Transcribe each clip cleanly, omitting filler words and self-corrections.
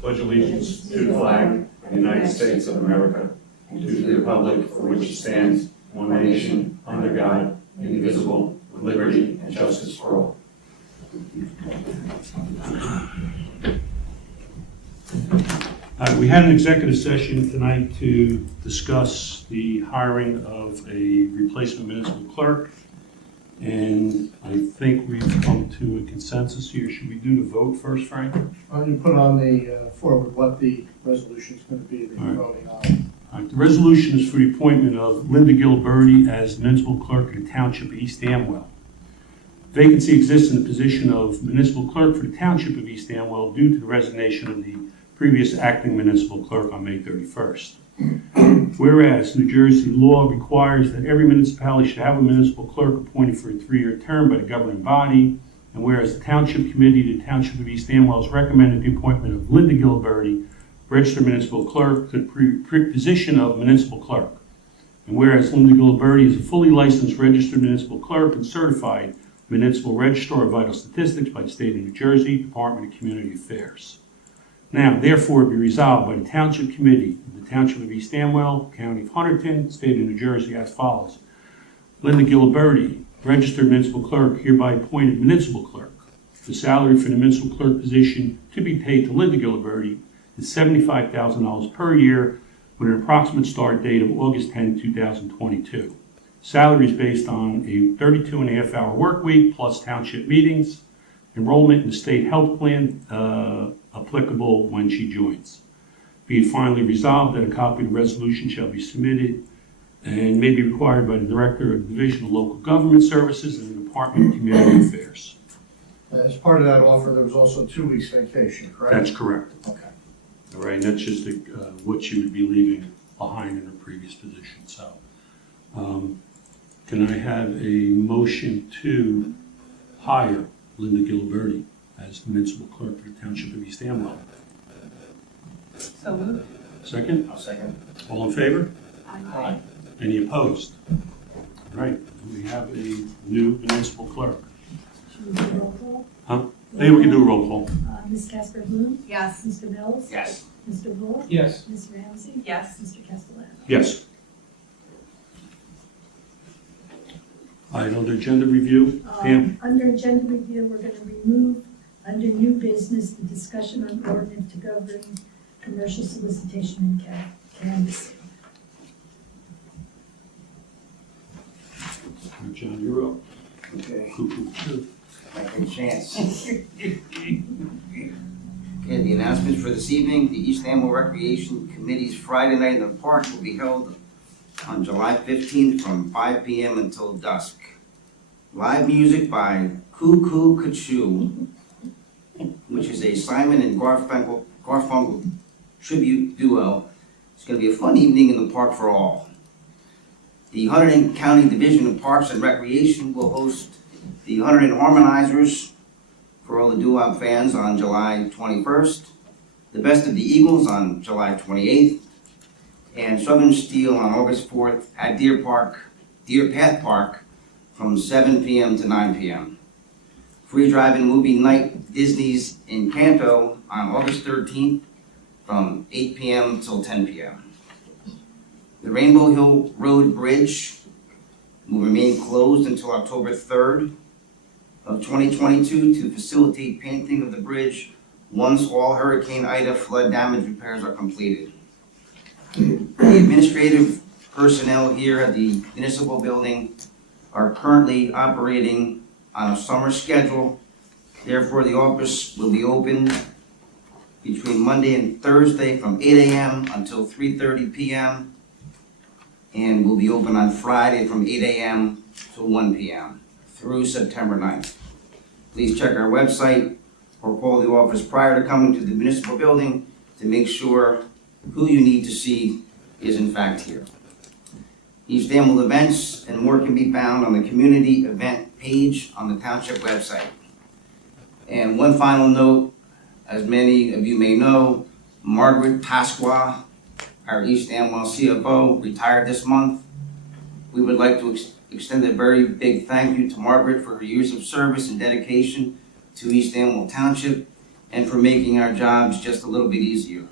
Pledge allegiance to the flag of the United States of America, and to the republic for which it stands, one nation, under God, indivisible, with liberty and justice for all. We had an executive session tonight to discuss the hiring of a replacement municipal clerk, and I think we've come to a consensus here. Should we do the vote first, Frank? You put on the forward what the resolution is going to be that you're voting on. All right, the resolution is for the appointment of Linda Giliberti as municipal clerk of the Township of East Amwell. Vacancy exists in the position of municipal clerk for the Township of East Amwell due to the resignation of the previous acting municipal clerk on May 31st. Whereas New Jersey law requires that every municipality should have a municipal clerk appointed for a 3-year term by the governing body, and whereas the Township Committee of the Township of East Amwell has recommended the appointment of Linda Giliberti, registered municipal clerk, to the position of municipal clerk. And whereas Linda Giliberti is a fully licensed registered municipal clerk and certified municipal registrar of vital statistics by the state of New Jersey, Department of Community Affairs. Now, therefore, be resolved by the Township Committee of the Township of East Amwell, County of Hunterdon, State of New Jersey, as follows. Linda Giliberti, registered municipal clerk, hereby appointed municipal clerk. The salary for the municipal clerk position to be paid to Linda Giliberti is $75,000 per year with an approximate start date of August 10, 2022. Salary is based on a 32.5-hour work week plus township meetings, enrollment in the state health plan applicable when she joins. Be it finally resolved that a copy of the resolution shall be submitted and may be required by the Director of the Division of Local Government Services and the Department of Community Affairs. As part of that offer, there was also 2 weeks vacation, correct? That's correct. Okay. All right, and that's just what she would be leaving behind in her previous position. So, can I have a motion to hire Linda Giliberti as municipal clerk for the Township of East Amwell? So moved. Second? I'll second. All in favor? Aye. Any opposed? All right, we have a new municipal clerk. Should we do a roll call? Huh? Maybe we can do a roll call. Ms. Casper Bloom? Yes. Mr. Mills? Yes. Mr. Wolf? Yes. Ms. Ramsey? Yes. Mr. Castellano? Yes. All right, under agenda review, Pam? Under agenda review, we're going to remove, under new business, the discussion on ordinance to govern commercial solicitation and canvassing. John, you're up. Okay, Cuckoo. second chance. Okay, the announcements for this evening, the East Amwell Recreation Committee's Friday night in the park will be held on July 15th from 5 p.m. until dusk. Live music by Cuckoo Kachoo, which is a Simon and Garfunkel tribute duo. It's going to be a fun evening in the park for all. The Hunterdon County Division of Parks and Recreation will host the Hunterdon Harmonizers for all the doo-wop fans on July 21st, the Best of the Eagles on July 28th, and Southern Steel on August 4th at Deer Path Park from 7 p.m. to 9 p.m. Free drive-in movie night Disney's Encanto on August 13th from 8 p.m. till 10 p.m. The Rainbow Hill Road Bridge will remain closed until October 3rd of 2022 to facilitate painting of the bridge once all Hurricane Ida flood damage repairs are completed. The administrative personnel here at the municipal building are currently operating on a summer schedule. Therefore, the office will be open between Monday and Thursday from 8 a.m. until 3:30 p.m. and will be open on Friday from 8 a.m. to 1 p.m. through September 9th. Please check our website or call the office prior to coming to the municipal building to make sure who you need to see is in fact here. East Amwell events and more can be found on the community event page on the township website. And one final note, as many of you may know, Margaret Pasqua, our East Amwell CFO, retired this month. We would like to extend a very big thank you to Margaret for her years of service and dedication to East Amwell Township and for making our jobs just a little bit easier.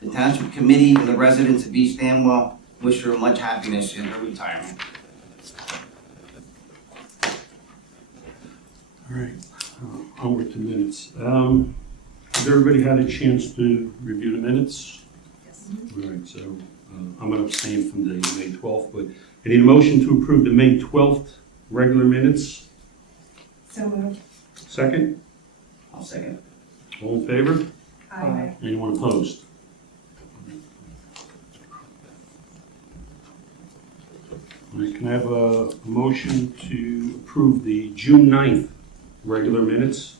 The Township Committee and the residents of East Amwell wish her much happiness in her retirement. All right, onward to minutes. Has everybody had a chance to review the minutes? Yes. All right, so I'm going to abstain from the May 12th, but I need a motion to approve the May 12th regular minutes. So moved. Second, I'll second. all in favor? Aye. Anyone opposed? All right, can I have a motion to approve the June 9th regular minutes?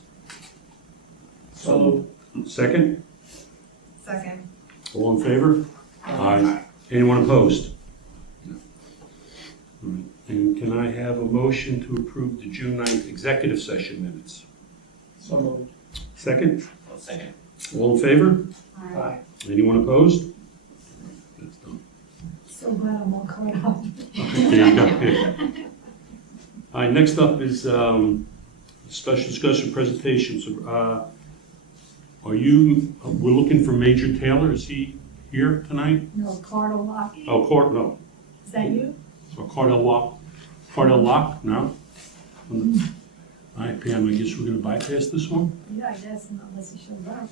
So, Second, Second. all in favor? Aye. Anyone opposed? No. All right, and can I have a motion to approve the June 9th executive session minutes? so moved. Second, I'll second. all in favor? Aye. Anyone opposed? That's done. So glad I'm all caught up. There you go. Yeah. All right, next up is special discussion presentations. We're looking for Major Taylor. Is he here tonight? No, Cardle Lock. Oh, no. Is that you? So Cardell Lock? No? All right, Pam, I guess we're gonna bypass this one? Yeah, I guess, unless he shows up.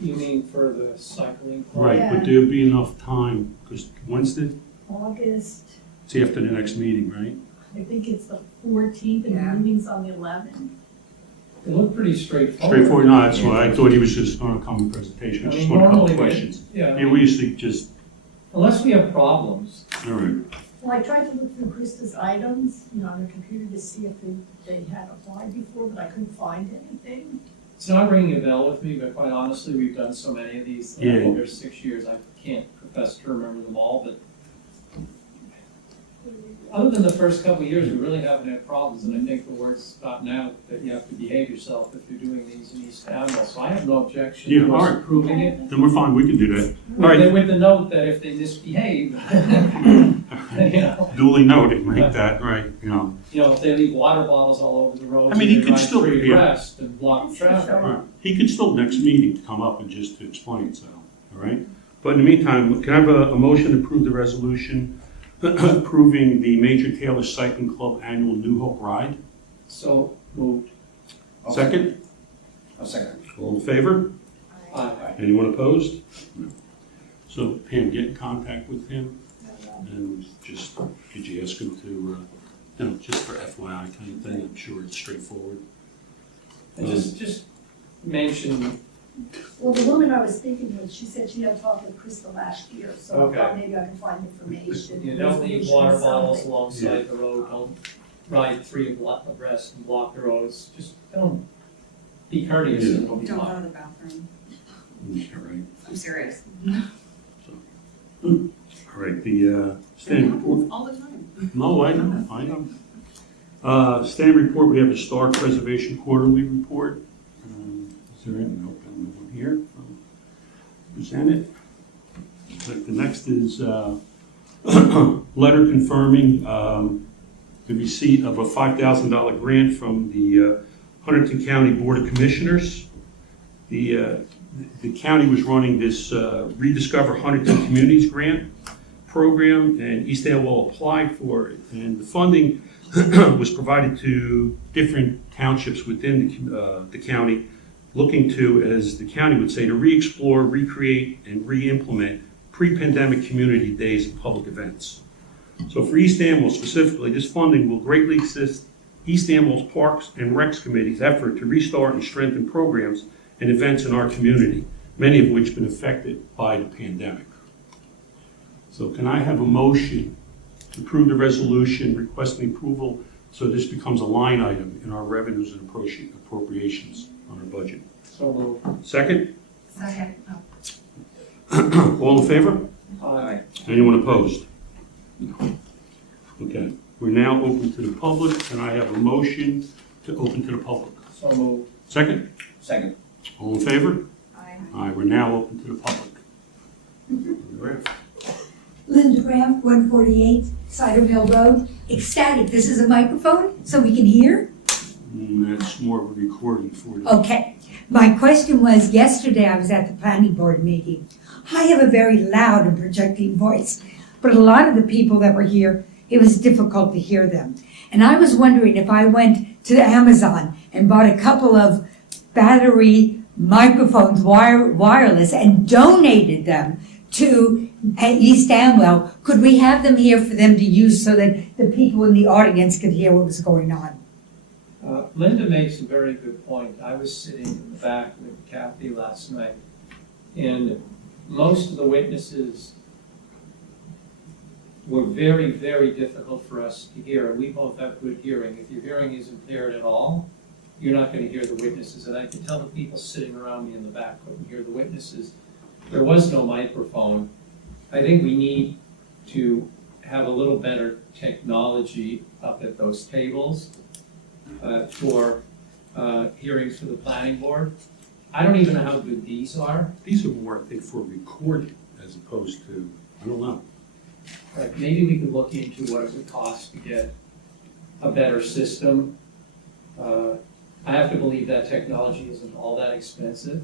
You mean for the cycling club? Right, but there'll be enough time, because Wednesday, August, it's after the next meeting, right? I think it's the 14th and Yeah. the meeting's on the 11th. It looked pretty straightforward. Straightforward, no, that's why, I thought he was just on a common presentation, I just mean, want a couple normally we- questions. Yeah, Yeah, we usually just, unless we have problems. all right, Well, I tried to look through Krista's items, on her computer to see if they had applied before, but I couldn't find anything. It's not ringing a bell with me, but quite honestly, we've done so many of these. Yeah. Over 6 years, I can't profess to remember them all, but other than the first couple of years, we really haven't had problems, and I think the word's gotten out that you have to behave yourself if you're doing these in East Amwell, so I have no objection Yeah, to all us right. approving it. then we're fine, we can do that. All right, With the note that if they misbehave, you know, duly noted, make that, right, if they leave water bottles all over the roads. I mean, he and they could ride still- free yeah. rest and block traffic. Right. He could still, next meeting, come up and just to explain, so, all right? But in the meantime, can I have a motion to approve the resolution approving the Major Taylor Cycling Club annual New Hope Ride? So moved. Second, I'll second. all in favor? Aye. Anyone opposed? No. So Pam, get in contact with him and just, could you ask him to, just for FYI kind of thing, I'm sure it's straightforward. And just mention, Well, the woman I was speaking with, she said she had talked with Krista last year, so I Okay. thought maybe I can find information. you don't leave resolution or water bottles something. alongside the road, don't ride three abreast and block the roads, just don't be courteous and we'll be Don't go fine. to the bathroom. Yeah, right. I'm serious. All right, the standing report. All the time. No, I know. Standing report, we have a Star Preservation Quarterly Report. Is there any, nope, no one here from present it. But the next is letter confirming the receipt of a $5,000 grant from the Huntington County Board of Commissioners. The county was running this Rediscover Huntington Communities Grant program, and East Amwell applied for it, and the funding was provided to different townships within the county, looking to, as the county would say, to re-explore, recreate, and re-implement pre-pandemic community days and public events. So for East Amwell specifically, this funding will greatly assist East Amwell's Parks and Recs Committee's effort to restart and strengthen programs and events in our community, many of which have been affected by the pandemic. So can I have a motion to approve the resolution requesting approval so this becomes a line item in our revenues and appropriations on our budget? So moved. Second? Second. Oh. All in favor? Aye. Anyone opposed? No. Okay, we're now open to the public, and I have a motion to open to the public. So moved. Second? Second. All in favor? Aye. All right, we're now open to the public. Ralph? Linda Graff, 148 Cider Mill Road. Ecstatic, this is a microphone, so we can hear? That's more of a recording for you. Okay, my question was, yesterday I was at the planning board meeting. I have a very loud and projecting voice, but a lot of the people that were here, it was difficult to hear them. And I was wondering if I went to Amazon and bought a couple of battery microphones, wireless, and donated them to East Amwell, could we have them here for them to use so that the people in the audience could hear what was going on? Linda makes a very good point. I was sitting in the back with Kathy last night, and most of the witnesses were very, very difficult for us to hear. We both have good hearing. If your hearing is impaired at all, you're not going to hear the witnesses. And I could tell the people sitting around me in the back couldn't hear the witnesses. There was no microphone. I think we need to have a little better technology up at those tables for hearings for the planning board. I don't even know how good these are. These are more, I think, for recording as opposed to, I don't know. But maybe we could look into what it would cost to get a better system. I have to believe that technology isn't all that expensive.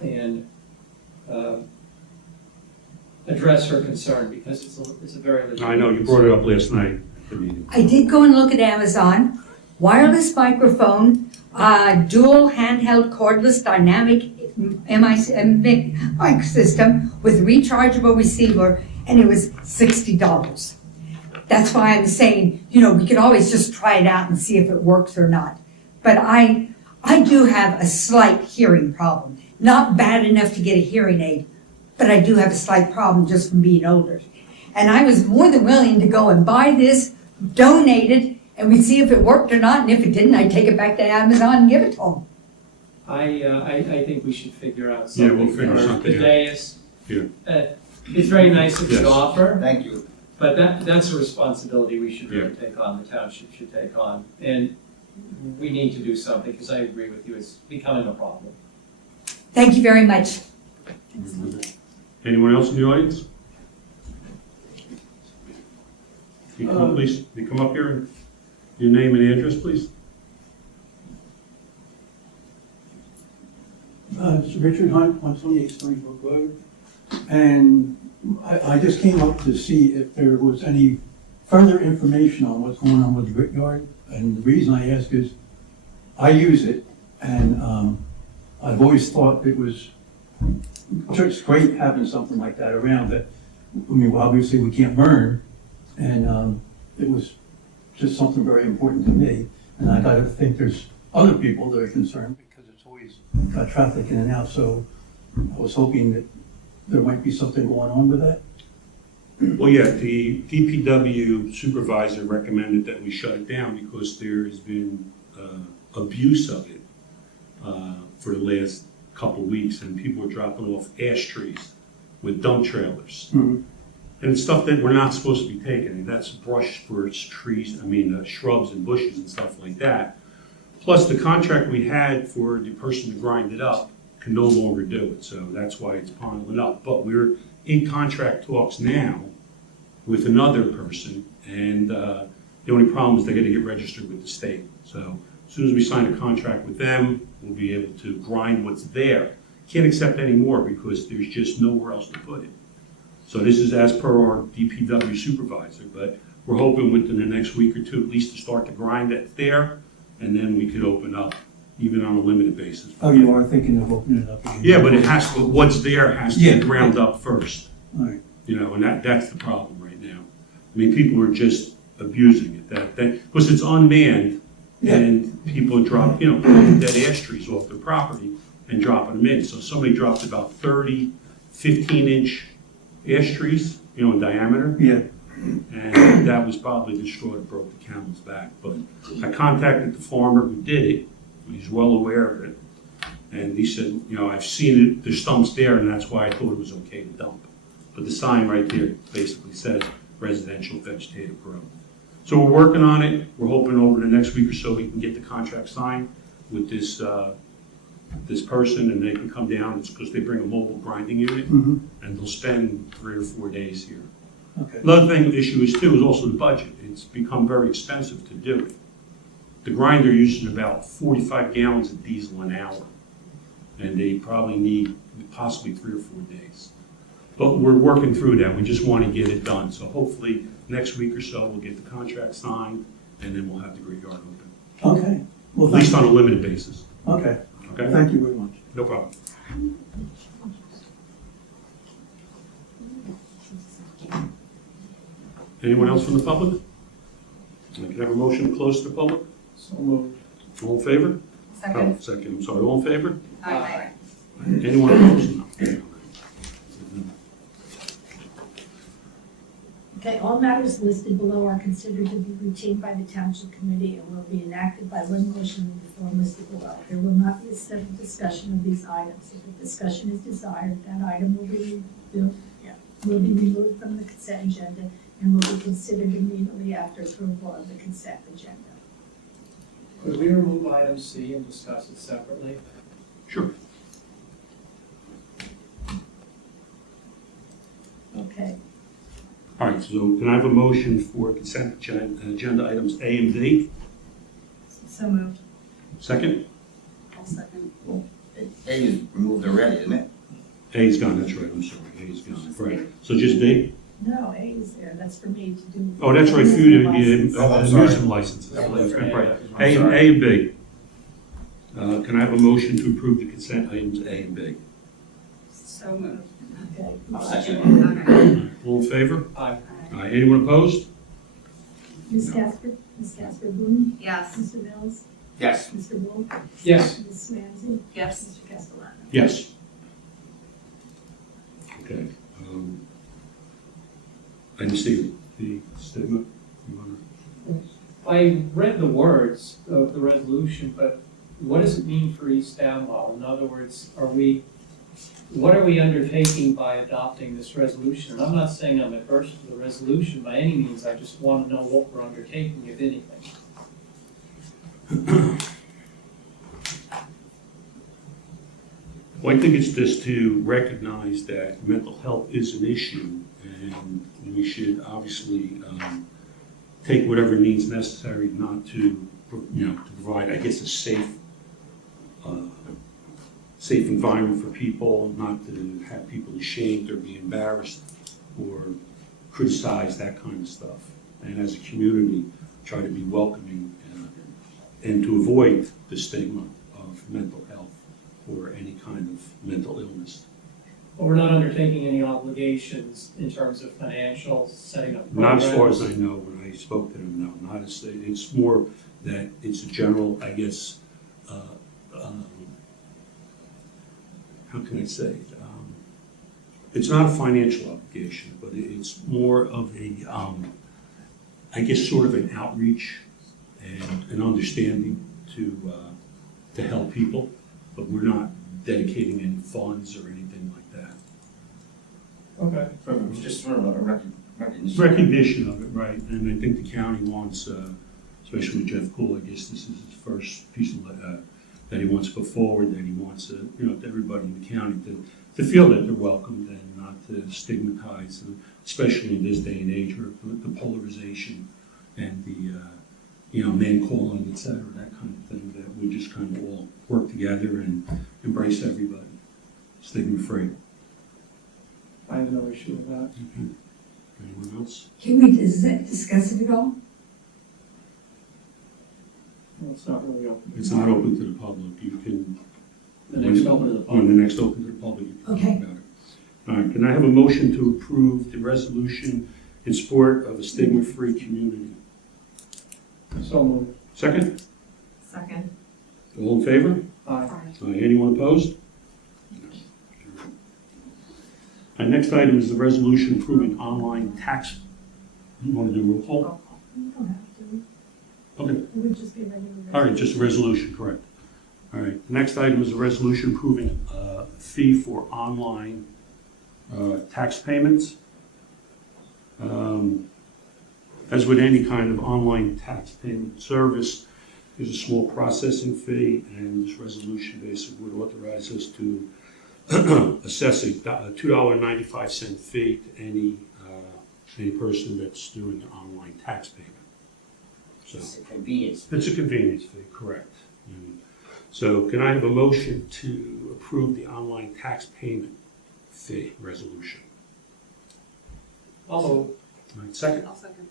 And address her concern, because it's a very legitimate. I know, you brought it up last night at the meeting. I did go and look at Amazon, wireless microphone, dual handheld cordless dynamic mic system with rechargeable receiver, and it was $60. That's why I'm saying, we could always just try it out and see if it works or not. But I do have a slight hearing problem. Not bad enough to get a hearing aid, but I do have a slight problem just from being older. And I was more than willing to go and buy this, donate it, and we'd see if it worked or not, and if it didn't, I'd take it back to Amazon and give it to them. I think we should figure out Yeah, we'll something figure for something the out. dais. Yeah. It's very nice of you Yes. to offer, Thank you. but that's a responsibility we should really take on, the township should take on. And we need to do something, because I agree with you, it's becoming a problem. Thank you very much. Anyone else in the audience? You come, please, you come up here and your name and address, please. It's Richard Hunt, 128 Springbrook Road, and I just came up to see if there was any further information on what's going on with the brickyard. And the reason I ask is, I use it, and I've always thought it was just great having something like that around. That, I mean, obviously we can't burn, and it was just something very important to me. And I gotta think there's other people that are concerned, because it's always got traffic in and out. So I was hoping that there might be something going on with that. Well, yeah, the DPW supervisor recommended that we shut it down because there has been abuse of it for the last couple of weeks, and people are dropping off ash trees with dump trailers. Mhm. And it's stuff that we're not supposed to be taking, and that's brush for its trees, shrubs and bushes and stuff like that. Plus, the contract we had for the person to grind it up can no longer do it, so that's why it's piling up. But we're in contract talks now with another person, and the only problem is they gotta get registered with the state. So as soon as we sign a contract with them, we'll be able to grind what's there. Can't accept any more because there's just nowhere else to put it. So this is as per our DPW supervisor, but we're hoping within the next week or two at least to start to grind that's there, and then we could open up even on a limited basis. Oh, you are thinking of opening it up again? Yeah, but it has to, what's there has to Yeah. be ground up first. All right. And that's the problem right now. I mean, people are just abusing it, because it's unmanned, and people drop, dead ash trees off their property and dropping them in. So somebody dropped about 30, 15-inch ash trees, in diameter, Yeah. and that was probably the straw that broke the camel's back. But I contacted the farmer who did it, he's well aware of it, and he said, I've seen it, there's stumps there, and that's why I thought it was okay to dump. But the sign right there basically says residential vegetative growth. So we're working on it. We're hoping over the next week or so we can get the contract signed with this person, and they can come down. It's because they bring a mobile grinding unit, Mm-hmm. and they'll spend 3 or 4 days here. Okay. Another thing, issue is also the budget. It's become very expensive to do it. The grinder uses about 45 gallons of diesel an hour, and they probably need possibly 3 or 4 days. But we're working through that. We just want to get it done. So hopefully next week or so we'll get the contract signed, and then we'll have the grit yard open. Okay. Well, At least on a limited basis. Okay, Okay? thank you very much. No problem. Anyone else from the public? Can I have a motion to close to the public? So moved. All in favor? Second. Oh, second, I'm sorry. All in favor? Aye. Anyone opposed? No. Okay, all matters listed below are considered to be routine by the township committee and will be enacted by one motion in the form listed below. There will not be a separate discussion of these items. If a discussion is desired, that item will be removed from the consent agenda and will be considered immediately after approval of the consent agenda. Could we remove item C and discuss it separately? Sure. Okay, All right, so can I have a motion for consent agenda items A and B? So moved. Second? I'll second. A is removed already, isn't it? A is gone, that's right, I'm sorry, A is gone, right. So just B? no, A is there, that's for me to do. Oh, that's right, food and Oh, I'm sorry. amusement licenses. Yeah, Right. yeah. A I'm sorry. and B. Can I have a motion to approve the consent items A and B? So moved. Okay. Okay. All in favor? Aye. Aye. Anyone opposed? Ms. Casper Boone, Yes. Mr. Mills, Yes. Mr. Wolf, Yes. Ms. Swansea, Yes. Mr. Castellano. Yes. Okay. Item C, the statement. You wanna- I read the words of the resolution, but what does it mean for East Amwell? In other words, what are we undertaking by adopting this resolution? And I'm not saying I'm adverse to the resolution by any means, I just want to know what we're undertaking, if anything. Well, I think it's just to recognize that mental health is an issue, and we should obviously take whatever means necessary not to, to provide, I guess, a safe environment for people, not to have people ashamed or be embarrassed or criticize, that kind of stuff. And as a community, try to be welcoming and to avoid the stigma of mental health or any kind of mental illness. But we're not undertaking any obligations in terms of financial, setting up Not programs. as far as I know, when I spoke to them, no, not as, it's more that it's a general, I guess, how can I say it? It's not a financial obligation, but it's more of a, I guess, sort of an outreach and an understanding to help people, but we're not dedicating any funds or anything like that. Okay. Just sort of a recognition. Recognition of it, right, and I think the county wants, especially with Jeff Cool, I guess this is his first piece of, that he wants to put forward, that he wants, everybody in the county to feel that they're welcomed and not to stigmatize, especially in this day and age where the polarization and the, name calling, et cetera, that kind of thing, that we just kind of all work together and embrace everybody, stigma-free. I have no issue with that. Okay. Anyone else? Can we discuss it at all? Well, it's not really open. It's not open to the public, you can. The next open to the When public. the next open to the public, you can Okay. talk about it. All right, can I have a motion to approve the resolution in support of a stigma-free community? So moved. Second? Second. All in favor? Aye. Anyone opposed? Our next item is the resolution approving online tax. You want to do roll call? Roll call. You don't have to, Okay, it would just be a regular. all right, just a resolution, correct. All right, the next item is a resolution approving a fee for online tax payments. As with any kind of online tax payment service, there's a small processing fee, and this resolution basically would authorize us to assess a $2.95 fee to any person that's doing an online tax payment. So It's a convenience. it's a convenience fee, correct. So can I have a motion to approve the online tax payment fee resolution? I'll move. All right, second. I'll second.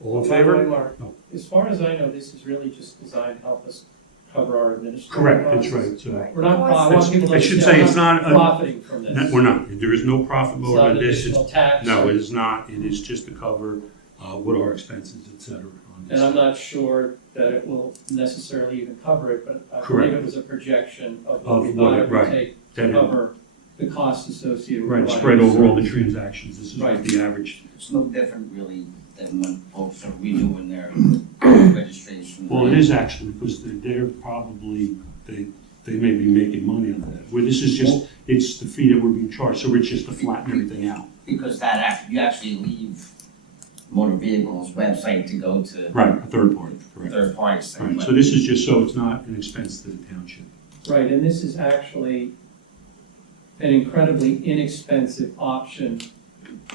All in By the way, favor? Mark, No. as far as I know, this is really just designed to help us cover our administrative Correct, that's costs. right. So We're not, I want people to I should understand, say it's we're not a- profiting from this. we're not. There is no profit It's motive not in an this. additional tax. No, it is not. It is just to cover what our expenses, et cetera. On this. And I'm not sure that it will necessarily even cover it, but I Correct. believe it was a projection of what Of we what thought it- it would right. take That to it- cover the costs associated with. Right, providing spread the over all the service. transactions. This is what Right. the average. It's no different really than when folks are renewing their registration. Well, it is actually because they're probably, they may be making money on that. Where this is just, it's the fee that we're being charged, so it's just to flatten everything out. Because you actually leave motor vehicles website to go to Right, a third party, correct. third parties. Right, so this is just so it's not an expense to the township. Right, and this is actually an incredibly inexpensive option,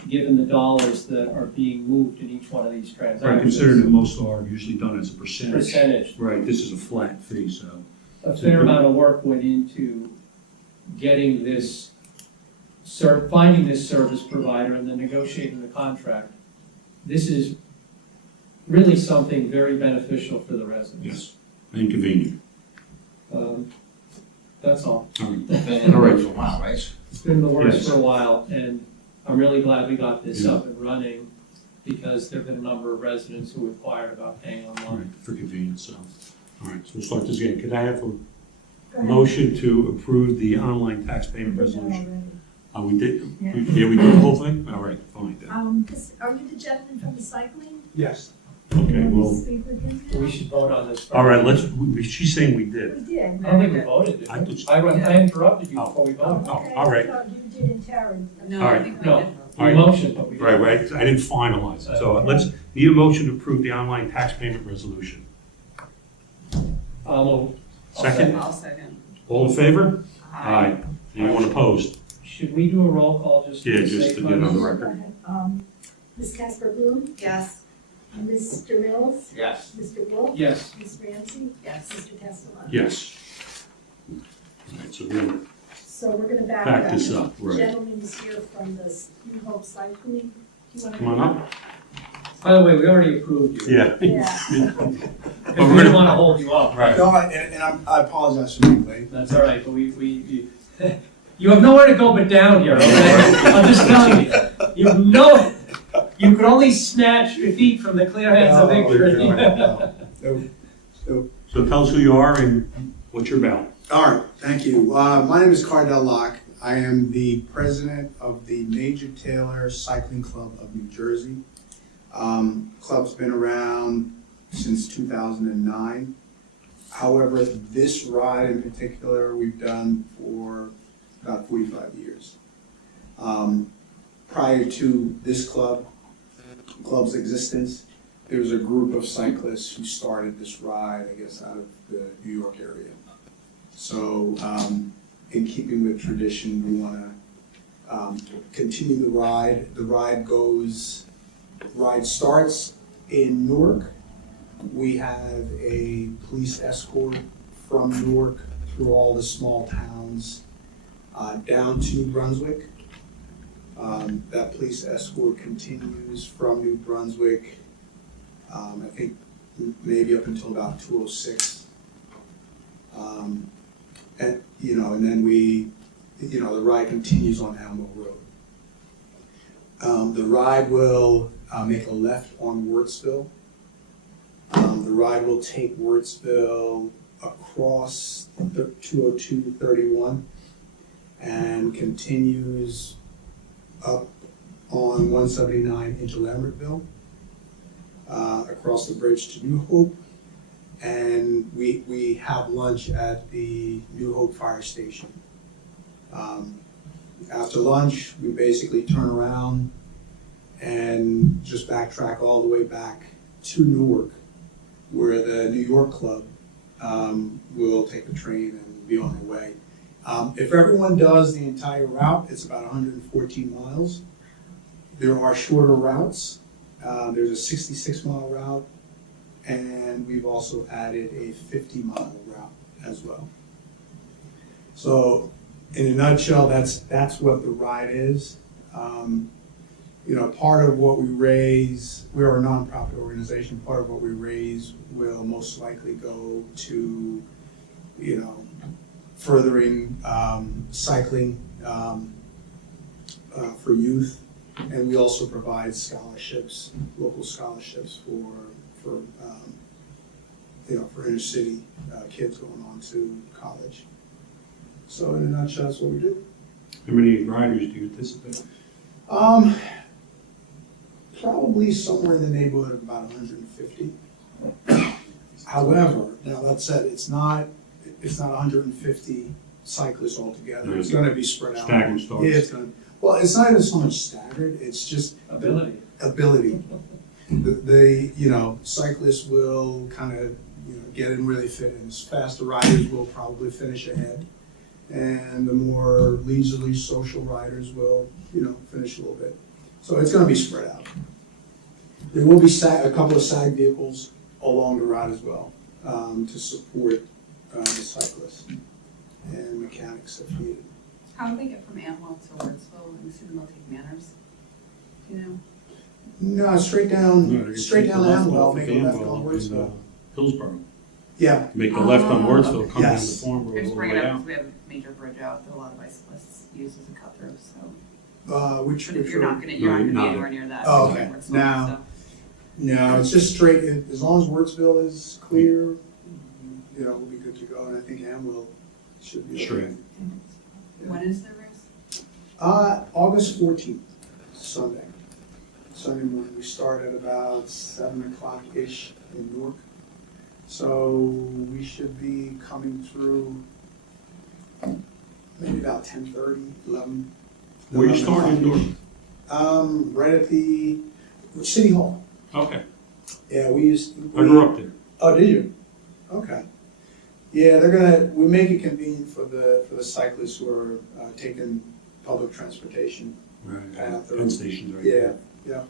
given the dollars that are being moved in each one of these transactions. Right, considering that most are usually done as a percentage. Percentage. Right, this is a flat fee, so. A fair amount of work went into getting this, finding this service provider and then negotiating the contract. This is really something very beneficial for the residents. Yes, inconvenient. That's all. All right. Been in All right. for a while, right? It's been the works Yes. for a while, and I'm really glad we got this Yeah. up and running, because there've been a number of residents who inquired about paying All online. right, for convenience, so. All right, so we'll start this again. Could I have a Go ahead. motion to approve the online tax payment We did that resolution? already. We did? Yeah. Yeah, we did the whole thing? All right, fine then. Are you the gentleman from the cycling? Yes. Okay, You want well, to speak with him now? We should vote on this first. all right, she's saying we did. We did. I don't think we voted, did I we? thought- I interrupted you before we Oh, voted. okay. all right. I thought you did in Taryn. No, All I right. think we No. did. All right. We motioned, but we. Right, right, I didn't finalize it, so let's, need a motion to approve the online tax payment resolution. I'll move. Second, I'll second. all in favor? Anyone opposed? Should we do a roll call just Yeah, to just save to get on the money? record. Go ahead. Ms. Casper Bloom, Yes. Mr. Mills, Yes. Mr. Wolf, Yes, Ms. Ramsey, Yes. Mr. Castellano. Yes. All right, so we're gonna So we're gonna back back up. this up, The right. gentleman is here from the New Hope Cycling. Do you want to? Come on up. by the way, we already approved you. Yeah. Yeah. Because we didn't want to hold you up. Right. No, I apologize for being late. That's all right, but you have nowhere to go but down here, okay? I'm just telling you. You have no, you could only snatch your feet from the clear hands of victory. So tell us who you are and what you're about. All right, thank you. My name is Cardell Locke. I am the president of the Major Taylor Cycling Club of New Jersey. Club's been around since 2009. However, this ride in particular, we've done for about 45 years. Prior to this club's existence, there was a group of cyclists who started this ride, I guess, out of the New York area. So, in keeping with tradition, we want to continue the ride. The ride starts in Newark. We have a police escort from Newark through all the small towns down to New Brunswick. That police escort continues from New Brunswick, I think maybe up until about 206. And then the ride continues on Amwell Road. The ride will make a left on Wurtsville. The ride will take Wurtsville across 202-31 and continues up on 179 into Lambertville, across the bridge to New Hope, and we have lunch at the New Hope Fire Station. After lunch, we basically turn around and just backtrack all the way back to Newark, where the New York Club will take the train and be on their way. If everyone does the entire route, it's about 114 miles. There are shorter routes. There's a 66-mile route and we've also added a 50-mile route as well. So, in a nutshell, that's what the ride is. You know, part of what we raise, we are a nonprofit organization, part of what we raise will most likely go to, you know, furthering cycling for youth. And we also provide scholarships, local scholarships for you know, for inner city kids going on to college. So in a nutshell, that's what we do. How many riders do you anticipate? Probably somewhere in the neighborhood of about 150. However, now that said, it's not 150 cyclists altogether. It's going to be spread out. Staggered starts. Yeah, it's going to. Well, it's not even so much staggered. It's just Ability. ability. The you know, cyclists will kind of, you know, get in where they fit in. Faster riders will probably finish ahead, and the more leisurely social riders will, you know, finish a little bit. So it's going to be spread out. There will be a couple of side vehicles along the route as well, to support the cyclists and mechanics if needed. How do they get from Amwell to Wardsville? I'm assuming they'll take Manners. Do you know? No, straight down Amwell, make a left on Woodsville. Hillsborough. Yeah, Make the left on Oh, Wardsville, come down the yes. farm road I all just the bring way it up out. because we have a major bridge out that a lot of bicyclists use as a cut through, so. which But if you're not gonna be No. anywhere near that. Oh, you're okay. in Wardsville, Now- so. no, it's just straight, as long as Wurtsville is clear, you know, we'll be good to go, and I think Amwell should be okay. Straight. When is the race? August 14th, Sunday morning. We start at about 7 o'clock-ish in Newark. So we should be coming through maybe about 10:30, 11. Where you starting in Newark? Right at the City Hall. Okay, Yeah, I grew up there. Oh, did you? Okay. Yeah, we make it convenient for the cyclists who are taking public transportation. Right. Path or- Penn station's right Yeah, there. yeah.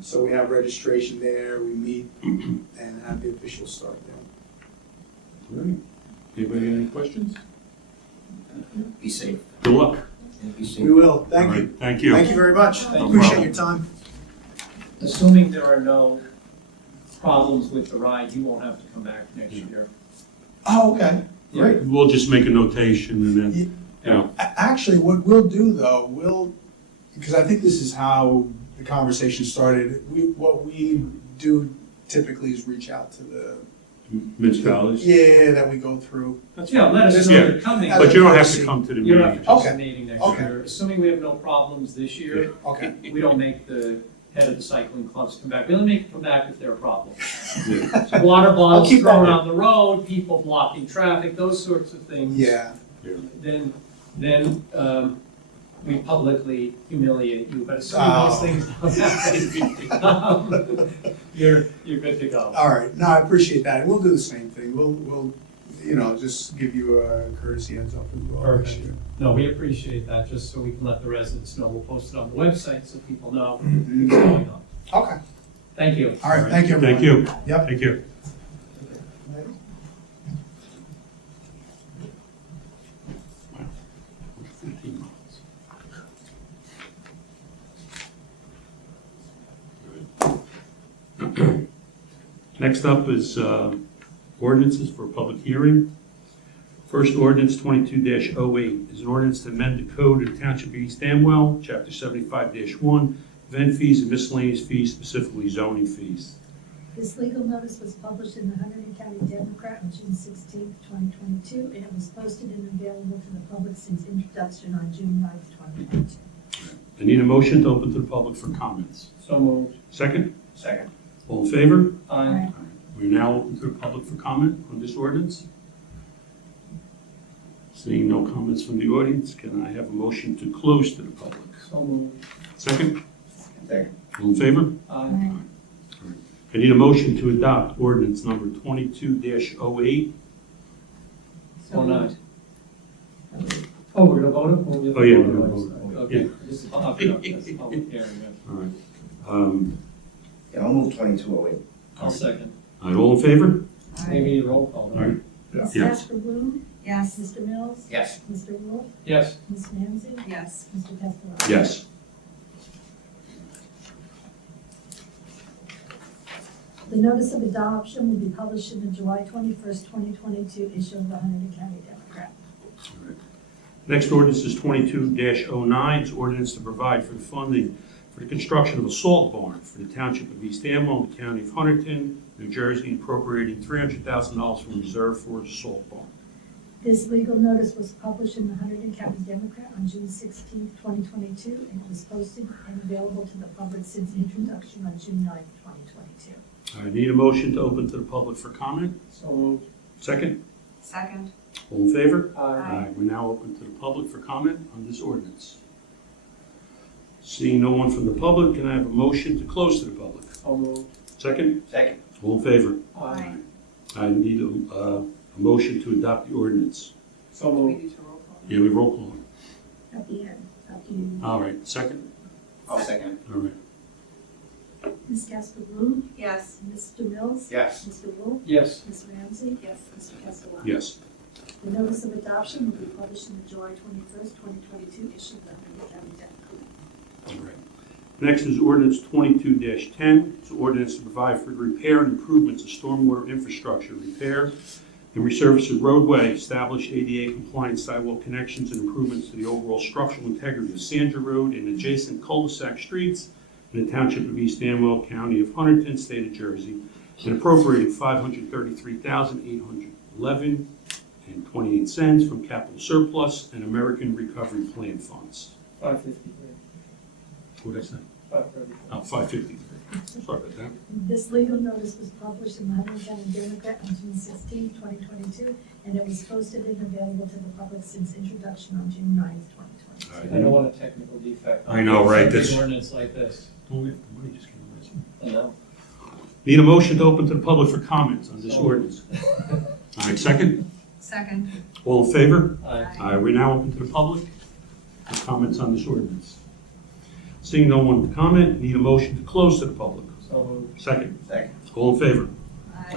So we have registration there, we meet and have the official start there. All right. Anybody got any questions? Be safe. Good luck. Be safe. We will, All thank you. right, thank you. Thank you very much. Thank you. Appreciate problem. your time. Assuming there are no problems with the ride, you won't have to come back next year. Oh, okay, great. We'll just make a notation and then, you know, Actually, what we'll do though, because I think this is how the conversation started, what we do typically is reach out to the, municipalities. yeah, that we go through. That's Yeah, fine. let us know Yeah. you're coming. But you don't have to come to the You don't have meeting. to Okay. participate next Okay. year. Assuming we have no problems this year, Okay, we don't make the head of the cycling clubs come back. We only make them come back if there are problems. Yeah. So water bottles keep thrown that. on the road, people blocking traffic, those sorts of things. yeah. Then we publicly humiliate you, but assuming Oh. those things don't happen, you're good to go. All right, no, I appreciate that, and we'll do the same thing, we'll, you know, just give you a courtesy heads up as well. next Perfect. year. No, we appreciate that, just so we can let the residents know. We'll post it on the website so people know Mhm. what's going on. Okay, Thank you. all right, thank you, everyone. Thank you. Yep. Thank you. Wow. 15 miles. Good. Next up is ordinances for public hearing. First ordinance 22-08 is an ordinance to amend the code of the Township of East Amwell, Chapter 75-1, event fees and miscellaneous fees, specifically zoning fees. This legal notice was published in the Hunterdon County Democrat on June 16, 2022, and it was posted and available to the public since introduction on June 9, 2022. I need a motion to open to the public for comments. So moved. Second? Second. All in favor? Aye. We're now open to the public for comment on this ordinance. Seeing no comments from the audience, can I have a motion to close to the public? So moved. Second? Second. All in favor? Aye. I need a motion to adopt ordinance number 22-08. So not. Oh, we're gonna vote it? Oh, yeah, we're gonna vote. Okay, this is, I'll pick up, that's a public hearing, yeah. All right. Yeah, I'll move 2208. I'll second. All right, all in favor? They need a roll call, All right. Ms. Yes. Casper Bloom? Yes. Mr. Mills? Yes. Mr. Wolf? Yes. Ms. Ramsey? Yes. Mr. Castellano? Yes. The notice of adoption will be published in the July 21st, 2022 issue of the Huntington County Democrat. Next ordinance is 22-09. It's ordinance to provide for the funding for the construction of a salt barn for the Township of East Amwell in the County of Hunterdon, New Jersey, appropriating $300,000 from reserve for the salt barn. This legal notice was published in the Huntington County Democrat on June 16th, 2022, and it was posted and available to the public since introduction on June 9th, 2022. I need a motion to open to the public for comment. So moved. Second, Second. all in favor? Aye. We're now open to the public for comment on this ordinance. Seeing no one from the public, can I have a motion to close to the public? So moved. Second, Second. all in favor? Aye. I need a motion to adopt the ordinance. So We moved. need to roll call. Yeah, we roll call. At the end, after you. All right, second, I'll second. all right. Ms. Casper Bloom? Yes. Mr. Mills? Yes. Mr. Wolf? Yes. Ms. Ramsey? Yes. Mr. Castellano? Yes. The notice of adoption will be published in the July 21st, 2022 issue of the Huntington County Democrat. All right. Next is ordinance 22-10. It's an ordinance to provide for the repair and improvements of stormwater infrastructure, repair and resurface of roadway, establish ADA compliant sidewalk connections and improvements to the overall structural integrity of Sandra Road and adjacent cul-de-sac streets in the Township of East Amwell, County of Hunterdon, State of Jersey, and appropriating $533,811.28 from capital surplus and American Recovery Plan funds. 553. What did I say? 533. Oh, 553. Sorry about that. This legal notice was published in the Huntington County Democrat on June 16th, 2022, and it was posted and available to the public since introduction on June 9th, 2022. I don't want a technical defect. I know, right, An that's- ordinance like this. Oh, we have the money just came away. I know. Need a motion to open to the public for comments on this So- ordinance. All right, second. Second. All in favor? Aye. All right, we're now open to the public for comments on this ordinance. Seeing no one to comment, need a motion to close to the public. So moved. Second. Second. All in favor? Aye.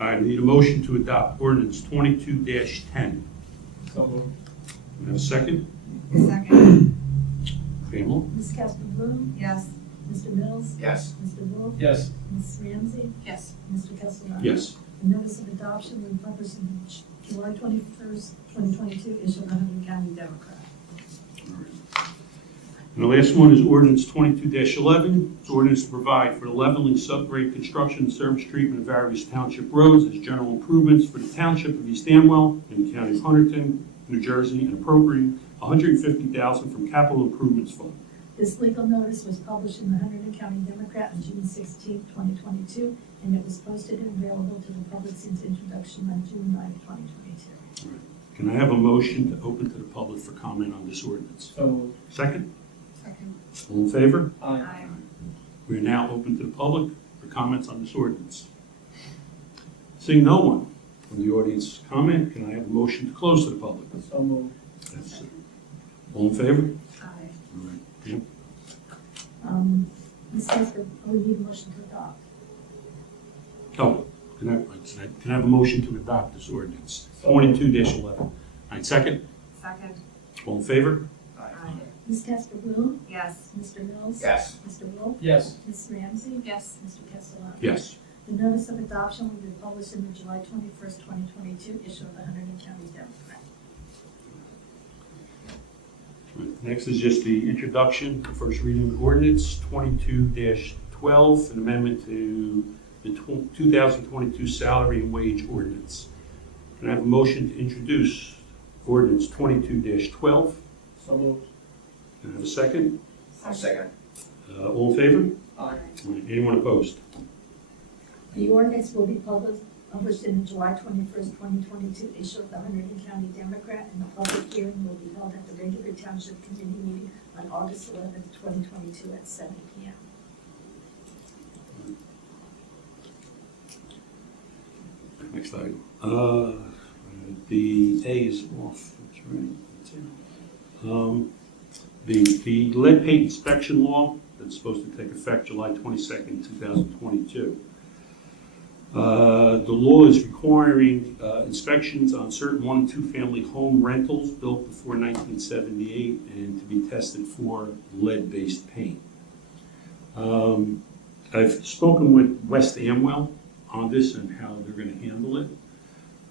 All right, need a motion to adopt ordinance 22-10. So moved. We have a second? Second. Pamela? Ms. Casper Bloom? Yes. Mr. Mills? Yes. Mr. Wolf? Yes. Ms. Ramsey? Yes. Mr. Castellano? Yes. The notice of adoption will be published in the July 21st, 2022 issue of the Huntington County Democrat. And the last one is ordinance 22-11. It's ordinance to provide for the leveling, subgrade construction, and surface treatment of various township roads as general improvements for the Township of East Amwell in the County of Hunterdon, New Jersey, and appropriating $150,000 from Capital Improvements Fund. This legal notice was published in the Huntington County Democrat on June 16th, 2022, and it was posted and available to the public since introduction on June 9th, 2022. Can I have a motion to open to the public for comment on this ordinance? So moved. Second? Second. All in favor? Aye. We are now open to the public for comments on this ordinance. Seeing no one from the audience comment, can I have a motion to close to the public? So moved. That's it. All in favor? Aye. All right. Pam? Ms. Casper, we need a motion to adopt. Oh, can I have a motion to adopt this ordinance? 22-11. All right, second? Second. All in favor? Aye. Ms. Casper Bloom? Yes. Mr. Mills? Yes. Mr. Wolf? Yes. Ms. Ramsey? Yes. Mr. Castellano? Yes. The notice of adoption will be published in the July 21st, 2022 issue of the Huntington County Democrat. Next is just the introduction, the first reading of the ordinance, 22-12, an amendment to the 2022 salary and wage ordinance. Can I have a motion to introduce ordinance 22-12? So moved. Can I have a second? I'll second. All in favor? Aye. Anyone opposed? The ordinance will be published in the July 21st, 2022 issue of the Huntington County Democrat, and the public hearing will be held at the regular Township Committee meeting on August 11th, 2022 at 7 p.m. Next item. The A is off. That's right. That's it. The lead paint inspection law that's supposed to take effect July 22nd, 2022. The law is requiring inspections on certain 1- and 2-family home rentals built before 1978 and to be tested for lead-based paint. I've spoken with West Amwell on this and how they're going to handle it.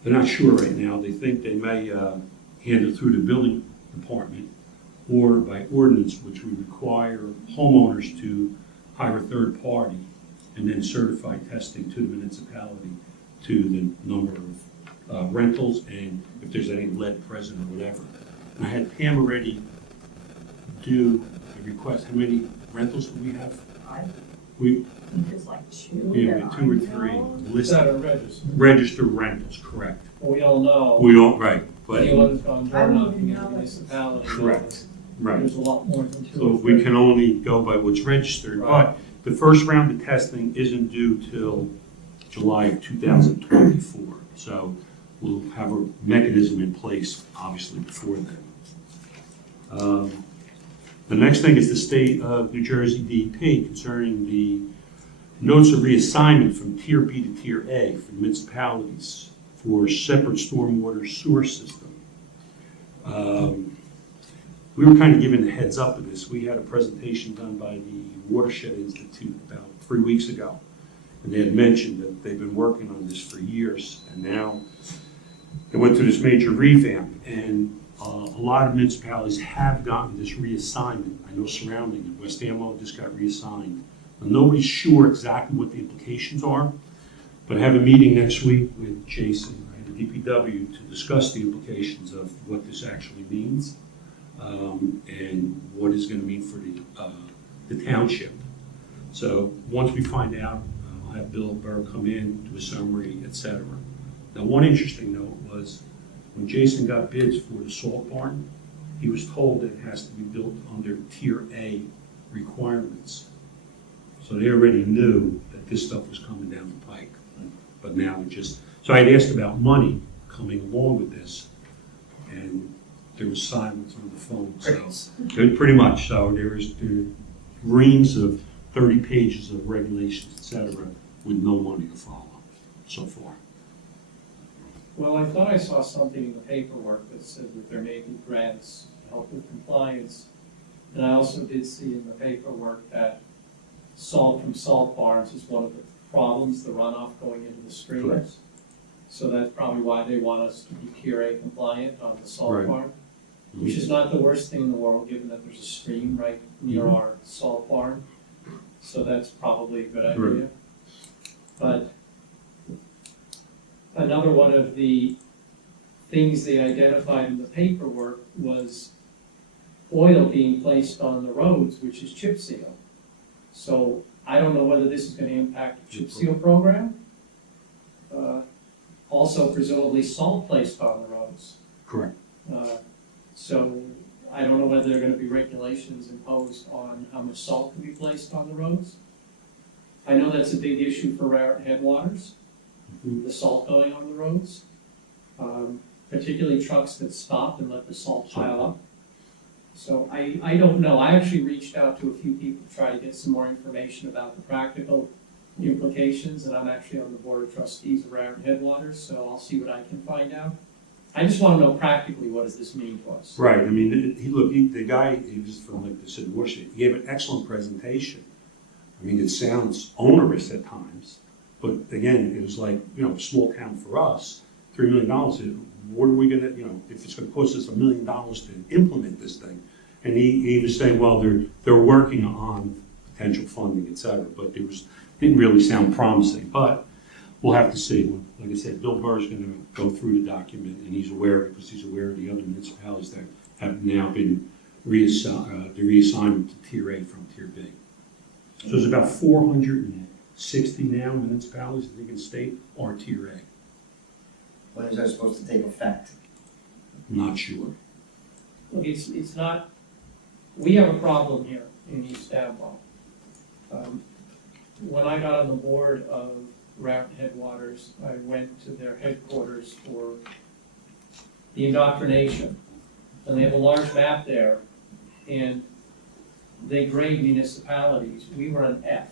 They're not sure right now. They think they may handle it through the building department or by ordinance, which would require homeowners to hire a third party and then certify testing to the municipality to the number of rentals and if there's any lead present or whatever. And I had Pam already do a request. How many rentals do we have? I We, think there's like 2. yeah, that 2 or I 3 know. Is listed. that a register? Registered rentals, correct. We all know. We all, right, but, Anyone's gone door I don't knocking even in the know. municipality. Correct. right. There's a lot more than 2 So or we 3. can only go by what's registered, Right. but the first round of testing isn't due till July of 2024. So we'll have a mechanism in place, obviously, before then. The next thing is the state of New Jersey DEP concerning the notice of reassignment from Tier B to Tier A for municipalities for separate stormwater sewer system. We were kind of given the heads up of this. We had a presentation done by the Watershed Institute about 3 weeks ago. And they had mentioned that they've been working on this for years. And now they went through this major revamp. And a lot of municipalities have gotten this reassignment. I know surrounding it, West Amwell just got reassigned. Now, nobody's sure exactly what the implications are, but I have a meeting next week with Jason and the DPW to discuss the implications of what this actually means and what it's going to mean for the township. So once we find out, I'll have Bill Burr come in, do a summary, etc. Now, one interesting note was when Jason got bids for the salt barn, he was told that it has to be built under Tier A requirements. So they already knew that this stuff was coming down the pike. But now it just, so I'd asked about money coming along with this, and there was silence on the phone. So pretty much. So there reams of 30 pages of regulations, et cetera, with no money to follow so far. Well, I thought I saw something in the paperwork that said that there may be grants to help with compliance. And I also did see in the paperwork that salt from salt barns is one of the problems, the runoff going into the streams. Correct. So that's probably why they want us to be Tier A compliant on the salt Right. barn, which is not the worst thing in the world, given that there's a stream right near Mhm. our salt barn. So that's probably a good Right. idea. But another one of the things they identified in the paperwork was oil being placed on the roads, which is chip seal. So I don't know whether this is gonna impact the chip seal program. Also presumably salt placed on the roads. Correct. So I don't know whether there are gonna be regulations imposed on how much salt can be placed on the roads. I know that's a big issue for Raritan headwaters, the salt going on the roads. Particularly trucks that stop and let the salt pile up. So I don't know, I actually reached out to a few people to try to get some more information about the practical implications, and I'm actually on the board of trustees of Raritan Headwaters, so I'll see what I can find out. I just wanna know practically, what does this mean to us? Right, I mean, the guy, he was from, like I said, Washington, he gave an excellent presentation. I mean, it sounds onerous at times, but again, it was like, small town for us, $3 million, what are we gonna, if it's gonna cost us $1 million to implement this thing? And he was saying, well, they're working on potential funding, et cetera, but didn't really sound promising, but we'll have to see. Like I said, Bill Burr's gonna go through the document, and he's aware, because he's aware of the other municipalities that have now been reassigned to Tier A from Tier B. So there's about 460 now municipalities, I think, in the state are Tier A. When is that supposed to take effect? Not sure. Look, it's not, we have a problem here in East Amwell. When I got on the board of Raritan Headwaters, I went to their headquarters for the indoctrination. And they have a large map there, and they grade municipalities. We were an F.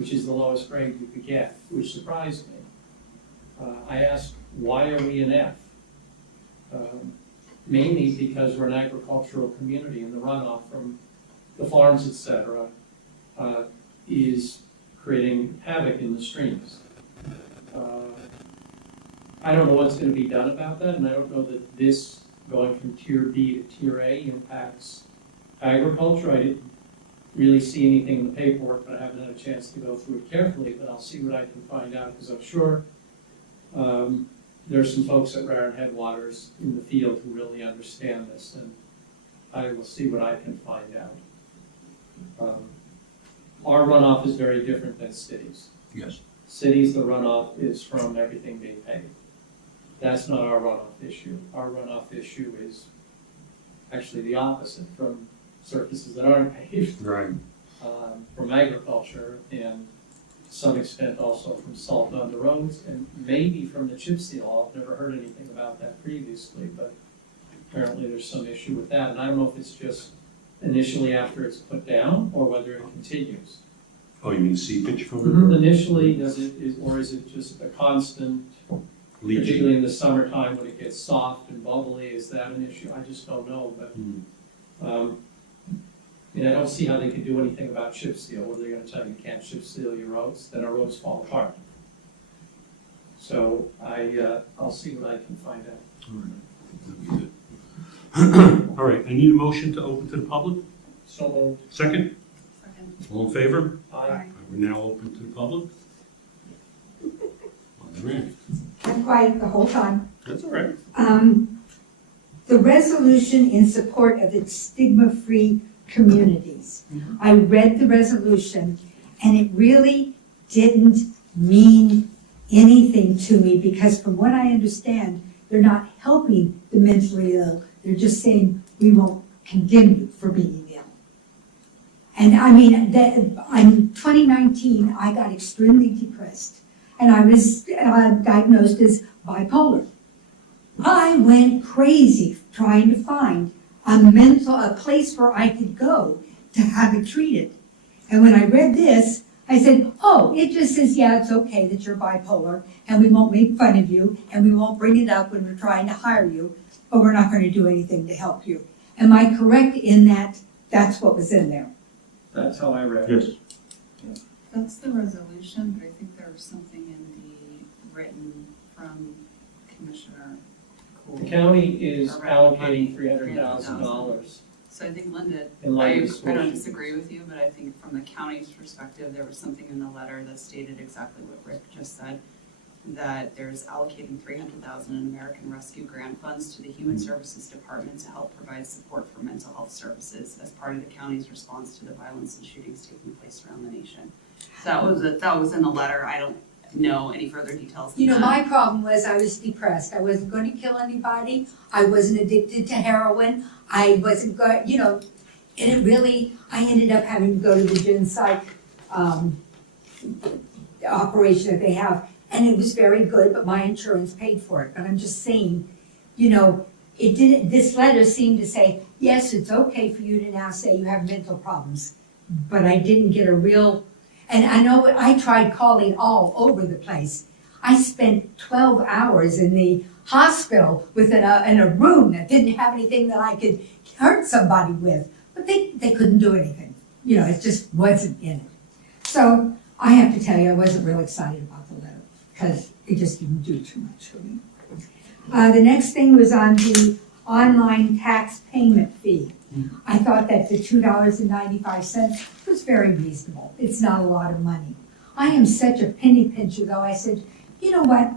which is the lowest grade you could get, which surprised me. I asked, why are we an F? Mainly because we're an agricultural community and the runoff from the farms, et cetera, is creating havoc in the streams. I don't know what's going to be done about that, and I don't know that this going from tier B to tier A impacts agriculture. I didn't really see anything in the paperwork, but I haven't had a chance to go through it carefully, but I'll see what I can find out, because I'm sure there's some folks at Raritan Headwaters in the field who really understand this, and I will see what I can find out. Our runoff is very different than cities. Yes. Cities, the runoff is from everything being paved. That's not our runoff issue. Our runoff issue is actually the opposite, from surfaces that aren't paved, Right. from agriculture, and to some extent also from salt on the roads, and maybe from the chip seal. I've never heard anything about that previously, but apparently there's some issue with that, and I don't know if it's just initially after it's put down, or whether it continues. Oh, you mean seepage from Initially, or is it just a constant, leaching? particularly in the summertime when it gets soft and bubbly, is that an issue? I just don't know, but, I don't see how they could do anything about chip seal. What are they gonna tell you, you can't chip seal your roads? Then our roads fall apart. So I'll see what I can find out. All right, I need a motion to open to the public. So moved. Second? Second. All in favor? Aye. We're now open to the public. I'm quiet the whole time. That's all right. The resolution in support of its stigma-free communities. I read the resolution, and it really didn't mean anything to me, because from what I understand, they're not helping the mentally ill. They're just saying, we won't condemn you for being ill. And I mean, in 2019, I got extremely depressed, and I was diagnosed as bipolar. I went crazy trying to find a place where I could go to have it treated. And when I read this, I said, oh, it just says, yeah, it's okay that you're bipolar, and we won't make fun of you, and we won't bring it up when we're trying to hire you, but we're not going to do anything to help you. Am I correct in that that's what was in there? That's how I read it. Yes. That's the resolution, but I think there was something in the written from Commissioner Cool. The county is Around allocating money, $300,000 So I think Linda, in light of I school don't shootings. disagree with you, but I think from the county's perspective, there was something in the letter that stated exactly what Rick just said, that there's allocating $300,000 in American Rescue Grant funds to the Human Services Department to help provide support for mental health services as part of the county's response to the violence and shootings taking place around the nation. So that was in the letter. I don't know any further details than You know, that. my problem was I was depressed. I wasn't going to kill anybody. I wasn't addicted to heroin. I wasn't going, and it really, I ended up having to go to the gen psych operation that they have. And it was very good, but my insurance paid for it. But I'm just saying, it didn't, this letter seemed to say, yes, it's okay for you to now say you have mental problems. But I didn't get a real, and I know I tried calling all over the place. I spent 12 hours in the hospital in a room that didn't have anything that I could hurt somebody with. But they couldn't do anything. It just wasn't in it. So I have to tell you, I wasn't real excited about the letter, because it just didn't do too much for me. The next thing was on the online tax payment fee. I thought that the $2.95 was very reasonable. It's not a lot of money. I am such a penny pincher, though. I said, you know what?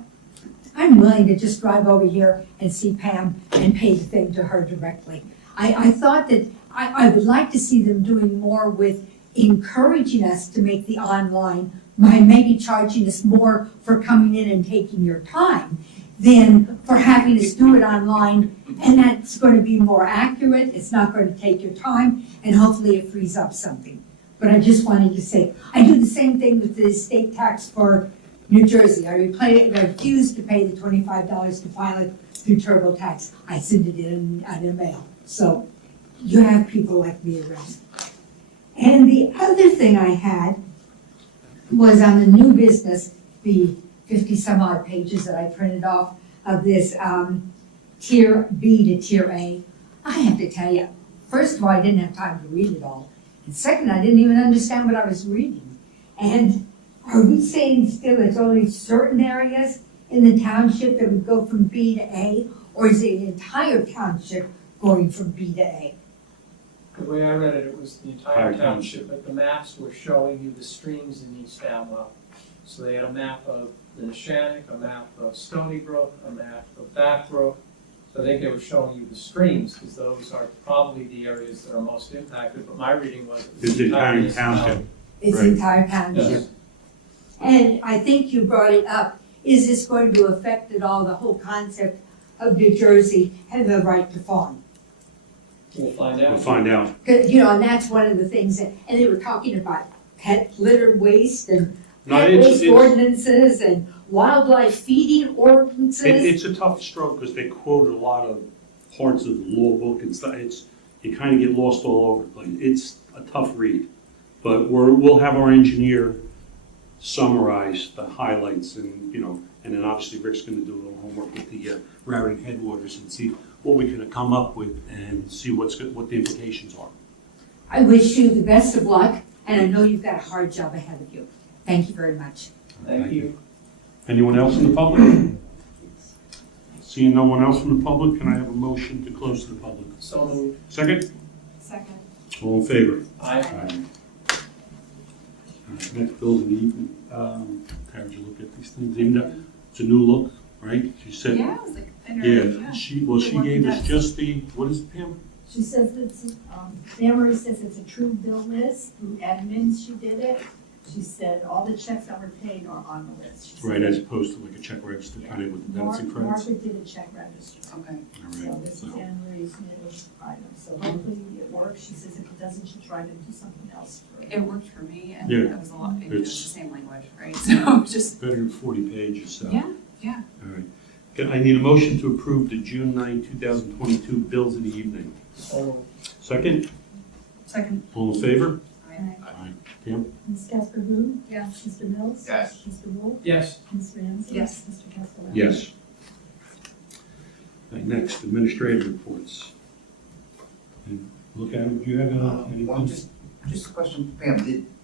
I'm willing to just drive over here and see Pam and pay the thing to her directly. I thought that I would like to see them doing more with encouraging us to make the online, by maybe charging us more for coming in and taking your time than for having us do it online. And that's going to be more accurate, it's not going to take your time, and hopefully it frees up something. But I just wanted to say, I do the same thing with the state tax for New Jersey. I refuse to pay the $25 to file it through TurboTax. I send it in a mail. So you have people like me around. And the other thing I had was on the new business, the 50 some odd pages that I printed off of this tier B to tier A. I have to tell you, first of all, I didn't have time to read it all. And second, I didn't even understand what I was reading. And are we saying still it's only certain areas in the township that would go from B to A? Or is the entire township going from B to A? The way I read it, it was the entire Entire township, but the maps were showing you the streams in East Amwell. So they had a map of the Neshannock, a map of Stony Brook, a map of Back Brook. So I think they were showing you the streams, because those are probably the areas that are most impacted, but my reading was. it was It's the entire East Amwell. township. It's Right. the entire township. Yes. And I think you brought it up, is this going to affect at all the whole concept of New Jersey and the right to farm? We'll find We'll out. find out. 'Cause, you know, and that's one of the things that, and they were talking about pet litter waste and No, pet it's- waste it's- ordinances and wildlife feeding ordinances. It's a tough stroke because they quote a lot of parts of the law book and stuff. You kind of get lost all over the place. It's a tough read. But we'll have our engineer summarize the highlights and, and then obviously Rick's going to do a little homework with the routing headwaters and see what we can come up with and see what the implications are. I wish you the best of luck, and I know you've got a hard job ahead of you. Thank you very much. Thank you. Anyone else in the public? Seeing no one else from the public, can I have a motion to close to the public? So moved. Second? Second. All in favor? Aye. Next bill of the evening. Tara, did you look at these things? Even though it's a new look, right? She said. Yeah, it was like thinner, Yeah, she gave us just the, what is it, Pam? She says it's, Emery says it's a true bill list, through admins she did it. She said all the checks that were paid are on the list. She said- Right, as opposed to like a check register, kind of with the debits and credits. Margaret did a check register. Okay. All So right, this so, is Anne Marie's new item, so hopefully it works. She says if it doesn't, she'll try to do something else. It worked for me, and Yeah. it was a lot, it was the It's- same language, right? So just, better than 40 pages, so. yeah, yeah. All right. I need a motion to approve the June 9, 2022 bills of the evening. So moved. Second? Second. All in favor? Aye. Aye. Pam? Ms. Casper Boone? Yes. Mr. Mills? Yes. Mr. Wolf? Yes. Ms. Ramsey? Yes. Mr. Castellano? Yes. Right, next, administrative reports. And look at them, do you have Well, anything? just a question, Pam,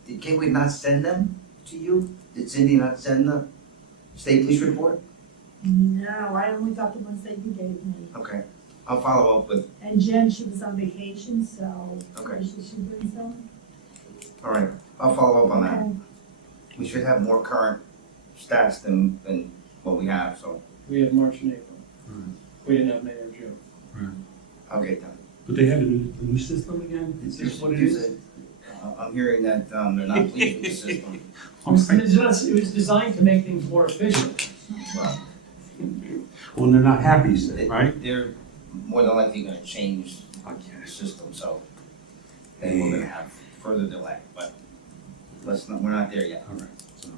did Gateway not send them to you? Did Cindy not send the state police report? No, I only got the ones that you gave me. Okay, I'll follow up with, And Jen, she was on vacation, so Okay. she should bring some. all right, I'll follow up on that. Okay. We should have more current stats than what we have, so We had March and April. Right. We didn't have May or June. I'll get them. But they have a new system again? Is this what it is? I'm hearing that they're not pleased with the system. It was designed to make things more efficient. Well, Well, they're not happy, right? they're more than likely gonna change I the guess. system, so then we're gonna have further delay, but we're not there yet. All right, so,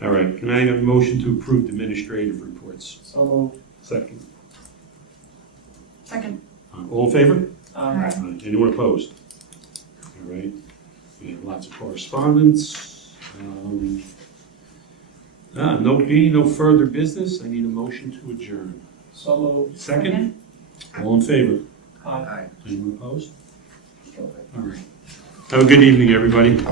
all right, can I have a motion to approve the administrative reports? So moved. Second. Second. All in favor? Aye. Anyone opposed? All right, we have lots of correspondence. No further business, I need a motion to adjourn. So moved. Second? All in favor? Aye. All right. Anyone opposed? All right. Have a good evening, everybody.